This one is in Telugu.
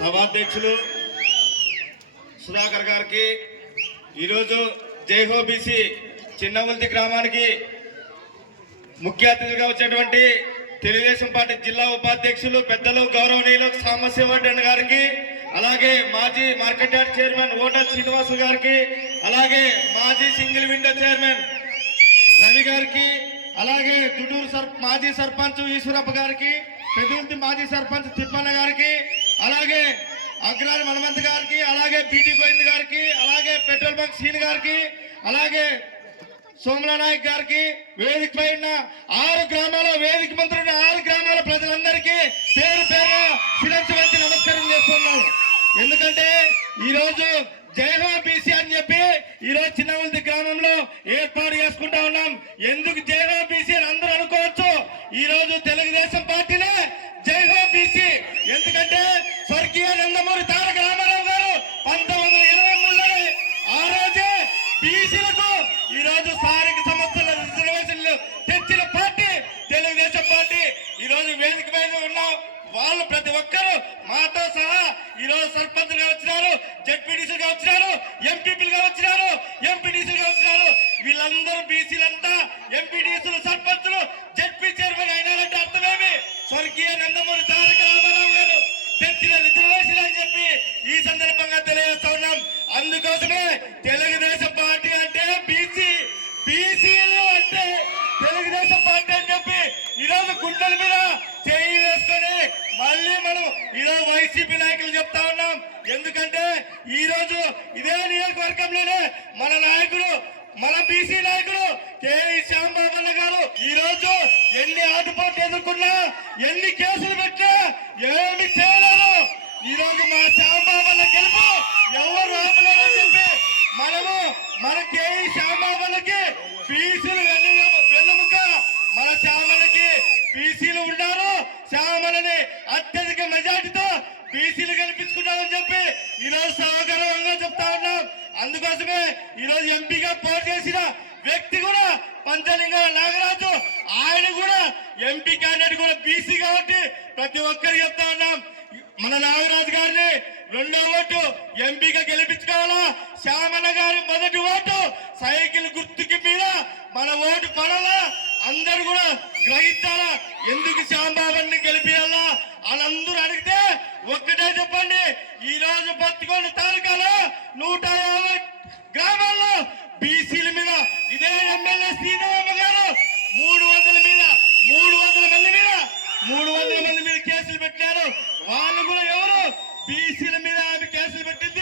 సభాధ్యక్షులు సుధాకర్ గారికి ఈరోజు జైహో బీసీ చిన్నముల్తి గ్రామానికి ముఖ్య అతిథిగా వచ్చినటువంటి తెలుగుదేశం పార్టీ జిల్లా ఉపాధ్యక్షులు పెద్దలు గౌరవనీయులు సాంబశివరెడ్డి గారికి, అలాగే మాజీ మార్కెట్ యార్డ్ చైర్మన్ ఓటల్ శ్రీనివాసు గారికి, అలాగే మాజీ సింగిల్ విండో చైర్మన్ రవి గారికి, అలాగే దుడూరు మాజీ సర్పంచ్ ఈశ్వరప్ప గారికి, పెద్దముల్తి మాజీ సర్పంచ్ తిప్పన్న గారికి, అలాగే అగ్రాని హనుమంత్ గారికి, అలాగే బీటీ గోవింద్ గారికి, అలాగే పెట్రోల్ బంక్ సీన్ గారికి, అలాగే సోమలా నాయక్ గారికి, వేదిక పైన 6 గ్రామాల వేదిక మంత్రులు 6 గ్రామాల ప్రజలందరికీ పేరు పేరు శిరస్సు వంచి నమస్కారం చేస్తున్నాను. ఎందుకంటే ఈరోజు జైహో బీసీ అని చెప్పి ఈరోజు చిన్నముల్తి గ్రామంలో ఏర్పాటు చేసుకుంటా ఉన్నాం. ఎందుకు జైహో బీసీ అని అందరూ అనుకోవచ్చు. ఈరోజు తెలుగుదేశం పార్టీనే జైహో బీసీ. ఎందుకంటే స్వర్గీయ నందమూరి తారక రామారావు గారు 1923లోనే ఆ రోజే బీసీలకు ఈరోజు స్థానిక సంస్థల రిజర్వేషన్లు తెచ్చిన పార్టీ తెలుగుదేశం పార్టీ. ఈరోజు వేదిక మీద ఉన్నాం. వాళ్ళు ప్రతి ఒక్కరు మాతో సహా ఈరోజు సర్పంచ్గా వచ్చినారు, జెడ్పీటీసీగా వచ్చినారు, ఎంపీపీలుగా వచ్చినారు, ఎంపీటీసీగా వచ్చినారు. వీళ్ళందరూ బీసీలంతా ఎంపీటీసీలు, సర్పంచులు, జెడ్పీ చైర్మన్ అయినారంటే అర్థమేమి? స్వర్గీయ నందమూరి తారక రామారావు గారు తెచ్చిన రిజర్వేషన్ అని చెప్పి ఈ సందర్భంగా తెలియజేస్తా ఉన్నాం. అందుకోసమే తెలుగుదేశం పార్టీ అంటే బీసీ, బీసీలు అంటే తెలుగుదేశం పార్టీ అని చెప్పి ఈరోజు గుండెల మీద చేయి వేసుకొని మళ్ళీ మనం ఈరోజు వైసీపీ నాయకులు చెప్తా ఉన్నాం. ఎందుకంటే ఈరోజు ఇదే నియోజకవర్గంలోనే మన నాయకుడు, మన బీసీ నాయకుడు కేఈ శ్యాంబాబన్న గారు ఈరోజు ఎన్ని ఆటుపోట్లు ఎదుర్కొన్నా, ఎన్ని కేసులు పెట్టినా ఏమి చేయలేరు. ఈరోజు మా శ్యాంబాబన్న గెలుపు ఎవరు ఆపలేరని చెప్పి మనము మన కేఈ శ్యాంబాబన్నకి బీసీలు వెన్నుముక, మన శ్యామలకి బీసీలు ఉన్నారు. శ్యామలని అత్యధిక మెజార్టీతో బీసీలు గెలిపించుకున్నామని చెప్పి ఈరోజు సౌకర్యంగా చెప్తా ఉన్నాం. అందుకోసమే ఈరోజు ఎంపీగా పోటీ చేసిన వ్యక్తి కూడా పంచలింగ నాగరాజు, ఆయన కూడా ఎంపీ క్యాండిడేట్ కూడా బీసీ కాబట్టి ప్రతి ఒక్కరికి చెప్తా ఉన్నాం. మన నాగరాజు గారిని 2వ ఓటు ఎంపీగా గెలిపించుకోవాలా. శ్యామన్న గారి మొదటి ఓటు సైకిల్ గుర్తుకి మీద మన ఓటు పడాలా. అందరు కూడా గ్రహించాలా. ఎందుకు శ్యాంబాబుని గెలిపియాలా అని అందరూ అడిగితే ఒక్కటే చెప్పండి. ఈ రోజు బతికొండ తాలూకాలో 150 గ్రామాల్లో బీసీల మీద ఇదే ఎమ్మెల్యే శ్రీరామ గారు 300 మంది మీద కేసులు పెట్టారు. వాళ్ళు కూడా ఎవరు? బీసీల మీద ఆమె కేసులు పెట్టింది